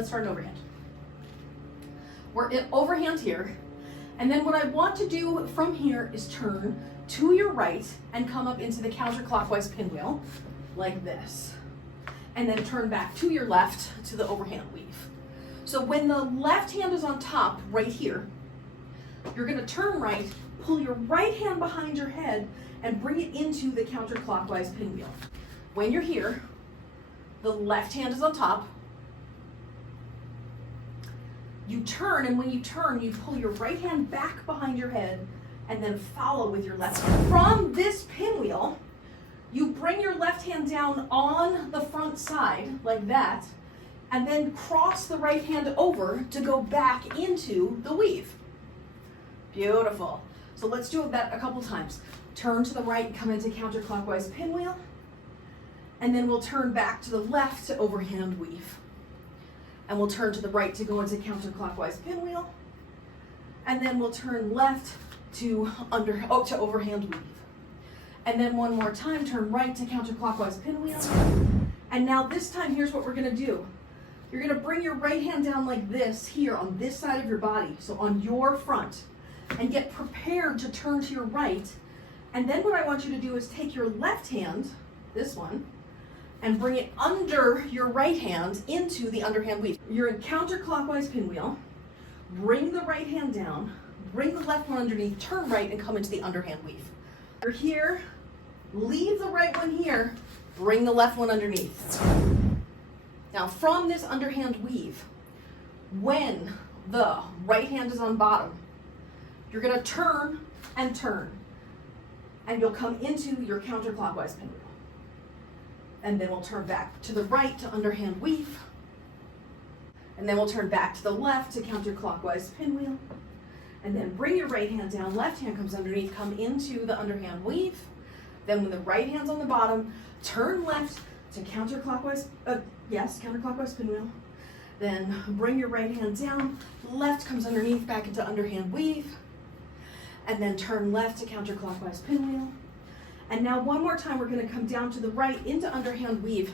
let's start an overhand. We're in overhand here. And then what I want to do from here is turn to your right and come up into the counterclockwise pinwheel like this. And then turn back to your left to the overhand weave. So when the left hand is on top right here, you're gonna turn right, pull your right hand behind your head and bring it into the counterclockwise pinwheel. When you're here, the left hand is on top. You turn, and when you turn, you pull your right hand back behind your head and then follow with your left hand. From this pinwheel, you bring your left hand down on the front side like that, and then cross the right hand over to go back into the weave. Beautiful. So let's do that a couple times. Turn to the right and come into counterclockwise pinwheel, and then we'll turn back to the left to overhand weave. And we'll turn to the right to go into counterclockwise pinwheel, and then we'll turn left to overhand weave. And then one more time, turn right to counterclockwise pinwheel. And now this time, here's what we're gonna do. You're gonna bring your right hand down like this here on this side of your body, so on your front, and get prepared to turn to your right. And then what I want you to do is take your left hand, this one, and bring it under your right hand into the underhand weave. You're in counterclockwise pinwheel, bring the right hand down, bring the left one underneath, turn right and come into the underhand weave. You're here, leave the right one here, bring the left one underneath. Now from this underhand weave, when the right hand is on bottom, you're gonna turn, and you'll come into your counterclockwise pinwheel. And then we'll turn back to the right to underhand weave. And then we'll turn back to the left to counterclockwise pinwheel. And then bring your right hand down, left hand comes underneath, come into the underhand weave. Then when the right hand's on the bottom, turn left to counterclockwise pinwheel. Then bring your right hand down, left comes underneath, back into underhand weave. And then turn left to counterclockwise pinwheel. And now one more time, we're gonna come down to the right into underhand weave.